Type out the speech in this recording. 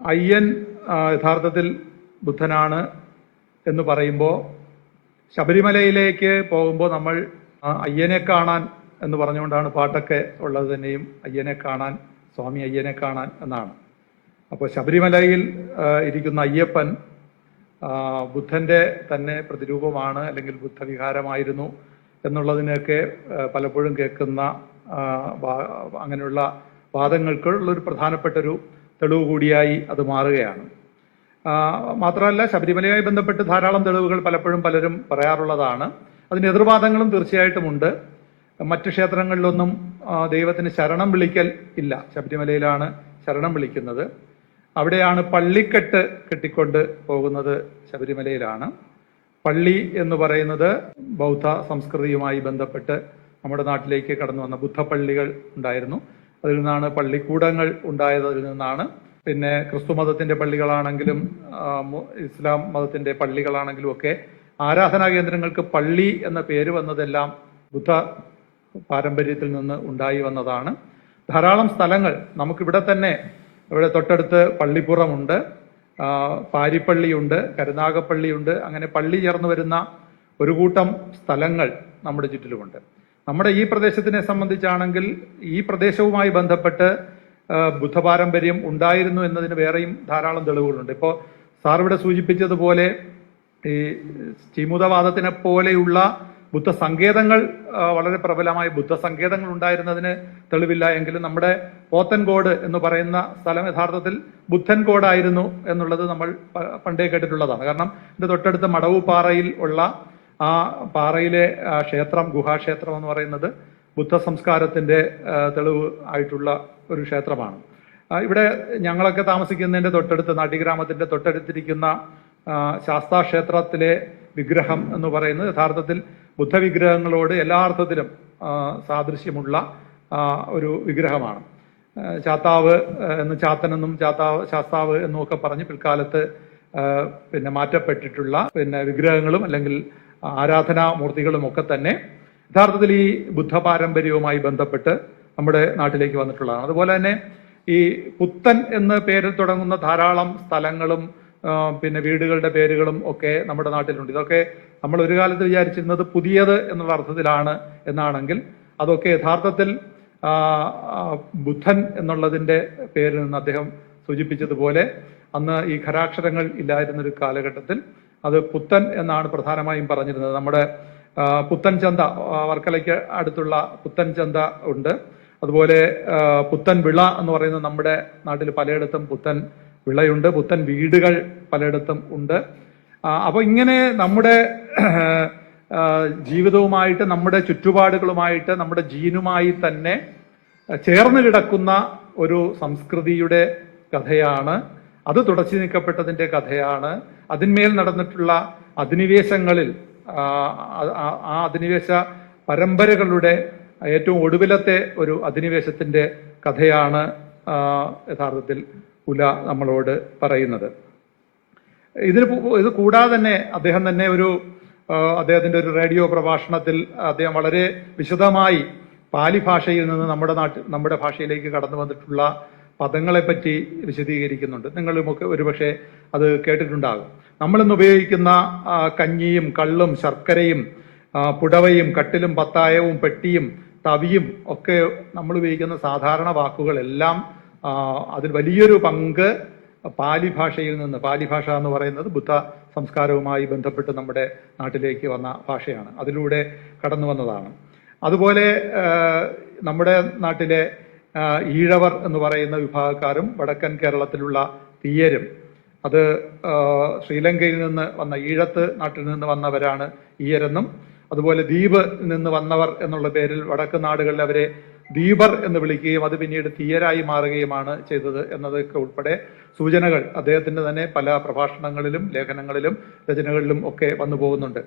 അയ്യൻ യഥാർത്ഥത്തിൽ ബുദ്ധനാണ് എന്ന് പറയുമ്പോൾ ശബരിമലയിലേക്ക് പോകുമ്പോൾ നമ്മൾ അയ്യനെ കാണാൻ എന്ന് പറഞ്ഞുകൊണ്ടാണ് പാട്ടൊക്കെ ഉള്ളത് തന്നെയും അയ്യനെ കാണാൻ സ്വാമി അയ്യനെ കാണാൻ എന്നാണ്. അപ്പോൾ ശബരിമലയിൽ ഇരിക്കുന്ന അയ്യപ്പൻ ബുദ്ധന്റെ തന്നെ പ്രതിരൂപമാണ് അല്ലെങ്കിൽ ബുദ്ധവിഹാരമായിരുന്നു എന്നുള്ളതിനൊക്കെ പലപ്പോഴും കേൾക്കുന്ന അങ്ങനെയുള്ള വാദങ്ങൾക്കുള്ളൊരു പ്രധാനപ്പെട്ടൊരു തെളിവ് കൂടിയായി അത് മാറുകയാണ്. മാത്രമല്ല ശബരിമലയുമായി ബന്ധപ്പെട്ട് ധാരാളം തെളിവുകൾ പലപ്പോഴും പലരും പറയാറുള്ളതാണ്. അതിന് എതിർവാദങ്ങളും തീർച്ചയായിട്ടും ഉണ്ട് മറ്റ് ക്ഷേത്രങ്ങളിലൊന്നും ദൈവത്തിന് ശരണം വിളിക്കൽ ഇല്ല. ശബരിമലയിലാണ് ശരണം വിളിക്കുന്നത്. അവിടെയാണ് പള്ളിക്കെട്ട് കെട്ടിക്കൊണ്ട് പോകുന്നത് ശബരിമലയിലാണ്. പള്ളി എന്ന് പറയുന്നത് ബൗദ്ധ സംസ്കൃതിയുമായി ബന്ധപ്പെട്ട് നമ്മുടെ നാട്ടിലേക്ക് കടന്നു വന്ന ബുദ്ധപ്പള്ളികൾ ഉണ്ടായിരുന്നു. അതിൽ നിന്നാണ് പള്ളിക്കൂടങ്ങൾ ഉണ്ടായത് അതിൽ നിന്നാണ്. പിന്നെ ക്രിസ്തു മതത്തിന്റെ പള്ളികളാണെങ്കിലും ഇസ്ലാം മതത്തിന്റെ പള്ളികളാണെങ്കിലും ഒക്കെ ആരാധനാ കേന്ദ്രങ്ങൾക്ക് പള്ളി എന്ന പേര് വന്നതെല്ലാം ബുദ്ധ പാരമ്പര്യത്തിൽ നിന്ന് ഉണ്ടായി വന്നതാണ്. ധാരാളം സ്ഥലങ്ങൾ നമുക്കിവിടെ തന്നെ ഇവിടെ തൊട്ടടുത്ത് പള്ളിപ്പുറമുണ്ട് പാരിപ്പള്ളിയുണ്ട് കരുനാഗപ്പള്ളിയുണ്ട് അങ്ങനെ പള്ളി ചേർന്ന് വരുന്ന ഒരു കൂട്ടം സ്ഥലങ്ങൾ നമ്മുടെ ചുറ്റിലുമുണ്ട്. നമ്മുടെ ഈ പ്രദേശത്തിനെ സംബന്ധിച്ചാണെങ്കിൽ ഈ പ്രദേശവുമായി ബന്ധപ്പെട്ട് ബുദ്ധപാരമ്പര്യം ഉണ്ടായിരുന്നു എന്നതിന് വേറെയും ധാരാളം തെളിവുകളുണ്ട്. ഇപ്പോൾ സാർ ഇവിടെ സൂചിപ്പിച്ചതുപോലെ ഈ ചീമുതവാദത്തിനെ പോലെയുള്ള ബുദ്ധ സങ്കേതങ്ങൾ വളരെ പ്രബലമായ ബുദ്ധ സങ്കേതങ്ങൾ ഉണ്ടായിരുന്നതിന് തെളിവില്ല എങ്കിലും നമ്മുടെ പോത്തൻകോട് എന്ന് പറയുന്ന സ്ഥലം യഥാർത്ഥത്തിൽ ബുദ്ധൻകോടായിരുന്നു എന്നുള്ളത് നമ്മൾ പണ്ടേ കേട്ടിട്ടുള്ളതാണ്. കാരണം ഇതിന്റെ തൊട്ടടുത്ത മടവുപാറയിൽ ഉള്ള ആ പാറയിലെ ക്ഷേത്രം ഗുഹാക്ഷേത്രം എന്ന് പറയുന്നത് ബുദ്ധ സംസ്കാരത്തിന്റെ തെളിവ് ആയിട്ടുള്ള ഒരു ക്ഷേത്രമാണ്. ഇവിടെ ഞങ്ങളൊക്കെ താമസിക്കുന്നതിന്റെ തൊട്ടടുത്ത് നാട്ടിഗ്രാമത്തിന്റെ തൊട്ടടുത്തിരിക്കുന്ന ശാസ്താക്ഷേത്രത്തിലെ ക്ഷേത്രത്തിലെ വിഗ്രഹം എന്ന് പറയുന്നത് യഥാർത്ഥത്തിൽ ബുദ്ധവിഗ്രഹങ്ങളോട് എല്ലാ അർത്ഥത്തിലും സാദൃശ്യമുള്ള ഒരു വിഗ്രഹമാണ്. ചാത്താവ് എന്ന് ചാത്തനെന്നും ചാത്താവ് ശാസ്താവ് എന്നും ഒക്കെ പറഞ്ഞ് പിൽക്കാലത്ത് പിന്നെ മാറ്റപ്പെട്ടിട്ടുള്ള പിന്നെ വിഗ്രഹങ്ങളും അല്ലെങ്കിൽ ആരാധനാ മൂർത്തികളും ഒക്കെ തന്നെ യഥാർത്ഥത്തിൽ ഈ ബുദ്ധ പാരമ്പര്യവുമായി ബന്ധപ്പെട്ട് നമ്മുടെ നാട്ടിലേക്ക് വന്നിട്ടുള്ളതാണ്. അതുപോലെ തന്നെ ഈ പുത്തൻ എന്ന പേരിൽ തുടങ്ങുന്ന ധാരാളം സ്ഥലങ്ങളും പിന്നെ വീടുകളുടെ പേരുകളും ഒക്കെ നമ്മുടെ നാട്ടിലുണ്ട്. ഇതൊക്കെ നമ്മൾ ഒരു കാലത്ത് വിചാരിച്ചിരുന്നത് പുതിയത് എന്നുള്ള അർത്ഥത്തിലാണ് എന്നാണെങ്കിൽ അതൊക്കെ യഥാർത്ഥത്തിൽ ബുദ്ധൻ എന്നുള്ളതിന്റെ പേരിൽ നിന്ന് അദ്ദേഹം സൂചിപ്പിച്ചതുപോലെ അന്ന് ഈ ഖരാക്ഷരങ്ങൾ ഇല്ലായിരുന്ന ഒരു കാലഘട്ടത്തിൽ അത് പുത്തൻ എന്നാണ് പ്രധാനമായും പറഞ്ഞിരുന്നത്. നമ്മുടെ പുത്തൻ ചന്ത വർക്കലയ്ക്ക് അടുത്തുള്ള പുത്തൻ ചന്ത ഉണ്ട്. അതുപോലെ പുത്തൻ വിള എന്ന് പറയുന്നത് നമ്മുടെ നാട്ടിൽ പലയിടത്തും പുത്തൻ വിളയുണ്ട്. പുത്തൻ വീടുകൾ പലയിടത്തും ഉണ്ട്. അപ്പോൾ അപ്പൊ ഇങ്ങനെ നമ്മുടെ ജീവിതവുമായിട്ട് നമ്മുടെ ചുറ്റുപാടുകളുമായിട്ട് നമ്മുടെ ജീനുമായി തന്നെ ചേർന്ന് കിടക്കുന്ന ഒരു സംസ്കൃതിയുടെ കഥയാണ്. അത് തുടച്ചു നീക്കപ്പെട്ടതിന്റെ കഥയാണ്. അതിന്മേൽ നടന്നിട്ടുള്ള അധിനിവേശങ്ങളിൽ ആ, അധിനിവേശ പരമ്പരകളുടെ ഏറ്റവും ഒടുവിലത്തെ ഒരു അധിനിവേശത്തിന്റെ കഥയാണ് യഥാർത്ഥത്തിൽ ഉല നമ്മളോട് പറയുന്നത്. ഇതിന് ഇത് കൂടാതെ തന്നെ അദ്ദേഹം തന്നെ ഒരു അദ്ദേഹത്തിന്റെ ഒരു റേഡിയോ പ്രഭാഷണത്തിൽ അദ്ദേഹം വളരെ വിശദമായി പാലി ഭാഷയിൽ നിന്ന് നമ്മുടെ നാട്ടിൽ നമ്മുടെ ഭാഷയിലേക്ക് കടന്നു വന്നിട്ടുള്ള പദങ്ങളെ പറ്റി വിശദീകരിക്കുന്നുണ്ട്. നിങ്ങളുമൊക്കെ ഒരുപക്ഷെ അത് കേട്ടിട്ടുണ്ടാകും. നമ്മളിന്ന് ഉപയോഗിക്കുന്ന കഞ്ഞിയും കള്ളും ശർക്കരയും പുടവയും കട്ടിലും പത്തായവും പെട്ടിയും തവിയും ഒക്കെ നമ്മൾ ഉപയോഗിക്കുന്ന സാധാരണ വാക്കുകളെല്ലാം അതിൽ വലിയൊരു പങ്ക് പാലി ഭാഷയിൽ നിന്ന് പാലി ഭാഷ എന്ന് പറയുന്നത് ബുദ്ധ സംസ്കാരവുമായി ബന്ധപ്പെട്ട് നമ്മുടെ നാട്ടിലേക്ക് വന്ന ഭാഷയാണ്. അതിലൂടെ കടന്നു വന്നതാണ് അതുപോലെ നമ്മുടെ നാട്ടിലെ ഈഴവർ എന്ന് പറയുന്ന വിഭാഗക്കാരും വടക്കൻ കേരളത്തിലുള്ള തീയരും. അത് ശ്രീലങ്കയിൽ നിന്ന് വന്ന ഈഴത്ത് നാട്ടിൽ നിന്ന് വന്നവരാണ് ഈയരെന്നും അതുപോലെ ദ്വീപ് നിന്ന് വന്നവർ എന്നുള്ള പേരിൽ വടക്ക് നാടുകളിൽ അവരെ ദ്വീപർ എന്ന് വിളിക്കുകയും അത് പിന്നീട് തീയരായി മാറുകയുമാണ് ചെയ്തത് എന്നതൊക്കെ ഉൾപ്പെടെ സൂചനകൾ അദ്ദേഹത്തിന്റെ തന്നെ പല പ്രഭാഷണങ്ങളിലും ലേഖനങ്ങളിലും രചനകളിലും ഒക്കെ വന്നു പോകുന്നുണ്ട്.